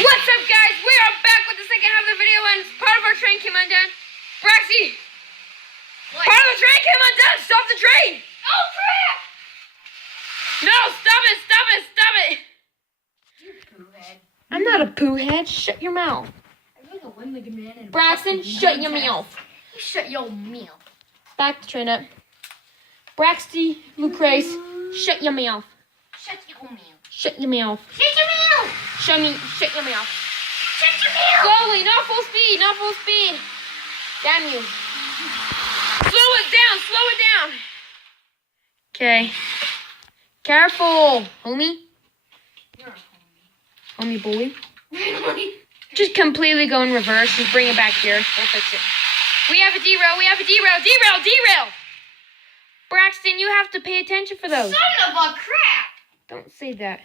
What's up, guys? We are back with the second half of the video, and part of our train came undone. Braxy! What? Part of the train came undone! Stop the train! Oh, crap! No, stop it, stop it, stop it! You poo-head. I'm not a poo head. Shut your mouth. I'm like a one-legged man and Braxton, shut your mouth. You shut your mouth. Back the train up. Braxty, Lucrece, shut your mouth. Shut your mouth. Shut your mouth. Shut your mouth! Shut your mouth. Shut your mouth! Slowly, not full speed, not full speed. Damn you. Slow it down. Okay. Careful, homie. You're a Homie boy. homie. Just completely go in reverse. Just bring it back here. We'll fix it. We have a derail. Derail. Braxton, you have to pay attention for those. Son of a crap! Don't say that.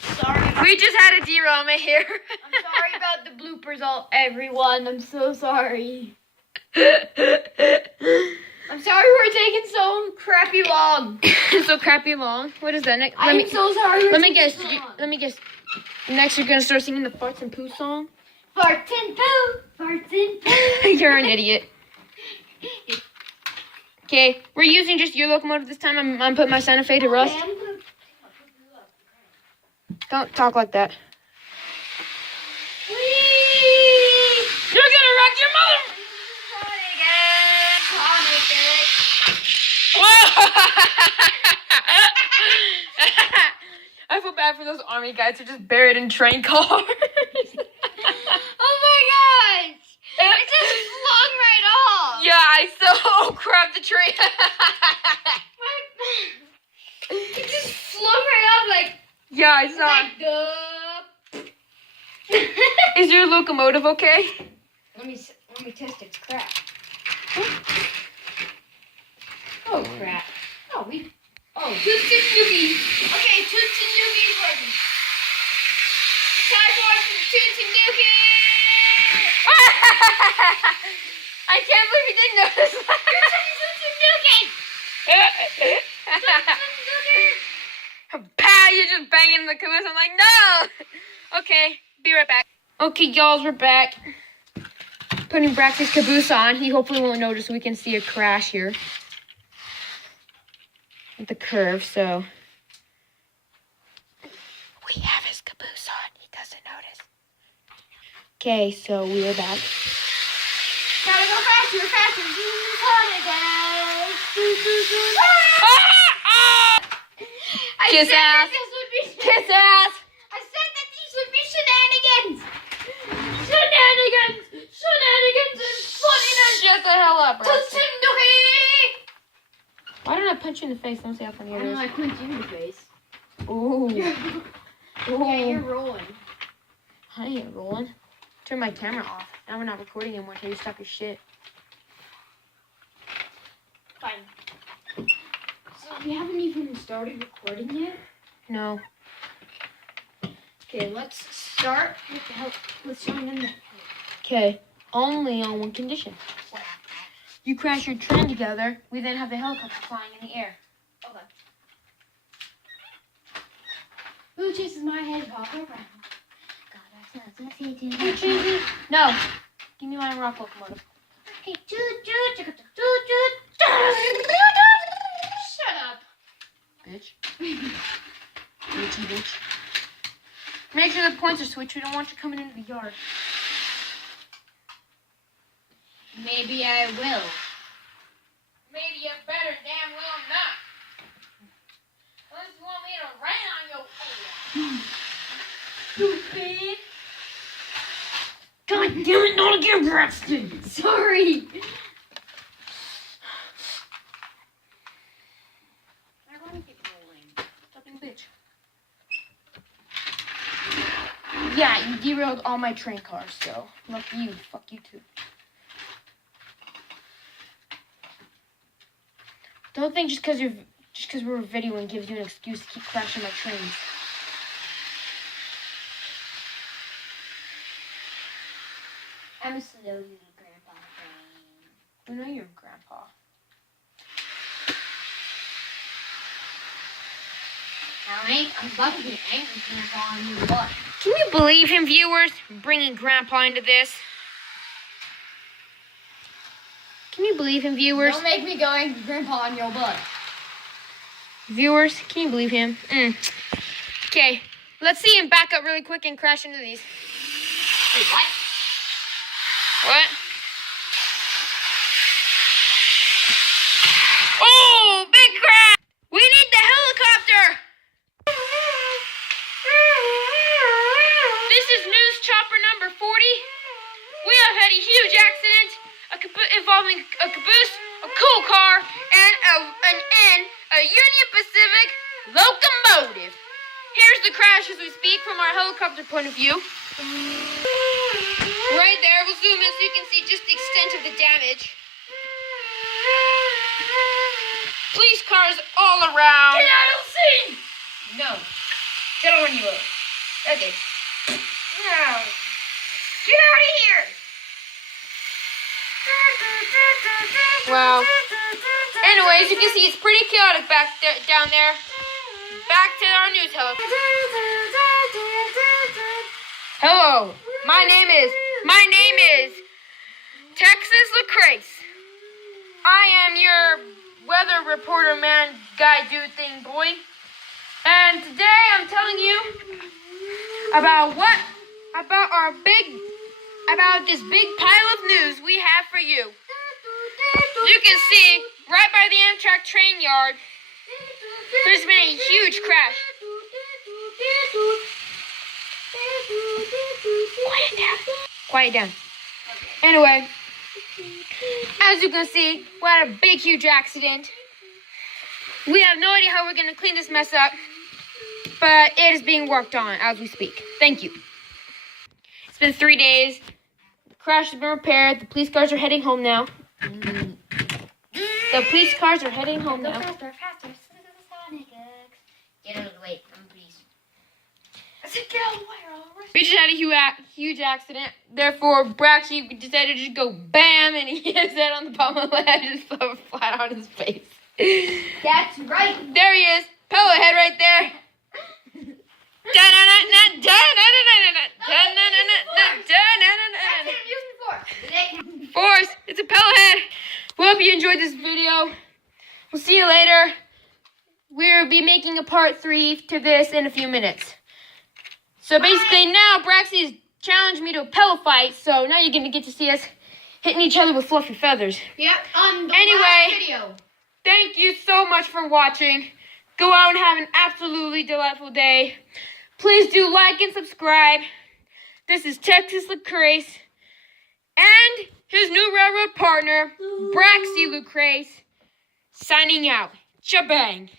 Sorry. We just had a derailment here. I'm sorry about the bloopers, everyone. I'm so sorry. I'm sorry we're taking so crappy long. So crappy long. What is that? I'm so sorry. Let me guess. Next, you're gonna start singing the farts and poo song. Farts and poo. You're an idiot. Okay, we're using just your locomotive this time. I'm putting my Santa Fe to rust. Don't talk like that. Whee! You're gonna wreck your mother. I feel bad for those army guys who are just buried in train cars. Oh my gosh! It just flung right off! Yeah, I so crap the train. It just flung right off like... Yeah, I saw. Is your locomotive okay? Let me test its crap. Oh crap! Toots and Noogies. Okay, Toots and Noogies working. Time for some Toots and Noogies. I can't believe you didn't notice that. Pow! You're just banging the caboose. I'm like, no. Okay, be right back. Okay, y'all, we're back. Putting Braxy's caboose on. He hopefully won't notice. We can see a crash here at the curve. So we have his caboose on. He doesn't notice. Okay, so we are back. Gotta go faster. Kiss ass. Kiss ass. I said that these would be shenanigans. Shenanigans and funniness. Shut the hell up, Toots Braxton. and Noogies. Why don't I punch you in the face? Don't say how funny it is. I punched you in the face. Ooh. Yeah, you're rolling. I ain't rolling. Turn my camera off. Now we're not recording anymore until you stop your shit. Fine. So we haven't even started recording yet? No. Okay, let's start with the help. Let's join in the Okay. Only on one condition. You crash your train together, we then have the helicopter flying in the air. Okay. Who chases my hedgehog around? No. Give me my rock locomotive. Okay, shut up. Bitch. Bitchy bitch. Make sure the points are switched. We don't want you coming into the yard. Maybe I will. Maybe you better damn well not. Unless you want me to rain on your Stupid. God damn it, not again, Braxton! Sorry. I want to get rolling. Fucking bitch. Yeah, you derailed all my train cars, so lucky you. Fuck you too. Don't think just because we're videoing gives you an excuse to keep crashing my trains. I'm a slow little grandpa train. We know you're a grandpa. I'm about to get angry grandpa on you. What? Can you believe him, viewers? Bringing Grandpa into this. Can you believe him, viewers? Don't make me going Grandpa on your butt. Viewers, can you believe him? Okay, let's see him back up really quick and crash into these. Wait, what? What? Oh, big crash! We need the helicopter! This is News Chopper number 40. We have had a huge accident involving a caboose, a coal car, and a Union Pacific locomotive. Here's the crash as we speak from our helicopter point of view. Right there, we'll zoom in so you can see just the extent of the damage. Police cars all around. Get out of the scene! No. Get on you up. Okay. No. Get out of here! Wow. Anyways, you can see it's pretty chaotic back there, down there. Back to our news helicopter. Hello, my name is Texas Lucrace. I am your weather reporter man, guy, dude, thing, boy. And today I'm telling you about this big pile of news we have for you. You can see right by the Amtrak train yard, there's been a huge crash. Quiet down. Anyway, as you can see, we had a big, huge accident. We have no idea how we're going to clean this mess up, but it is being worked on as we speak. Thank you. It's been 3 days. The crash has been repaired. The police cars are heading home now. The police cars are heading home now. Faster, faster. Sonic X. Get out of the way. I'm police. I said get out of the way or I'll arrest We just had a huge accident. Therefore, Braxy decided to just go bam, and he hit his head on the bottom of the head and just fell flat on his face. you. That's right. There he is. Pillow head right there. Force, it's a pillow head. We hope you enjoyed this video. We'll see you later. We'll be making a part 3 to this in a few minutes. So basically now Braxy's challenged me to a pillow fight, so now you're going to get to see us hitting each other with fluffy feathers. Yep, on the Anyway. last video. Thank you so much for watching. Go out and have an absolutely delightful day. Please do like and subscribe. This is Texas Lucrace and his new railroad partner, Braxy Lucrace, signing out. Shabang.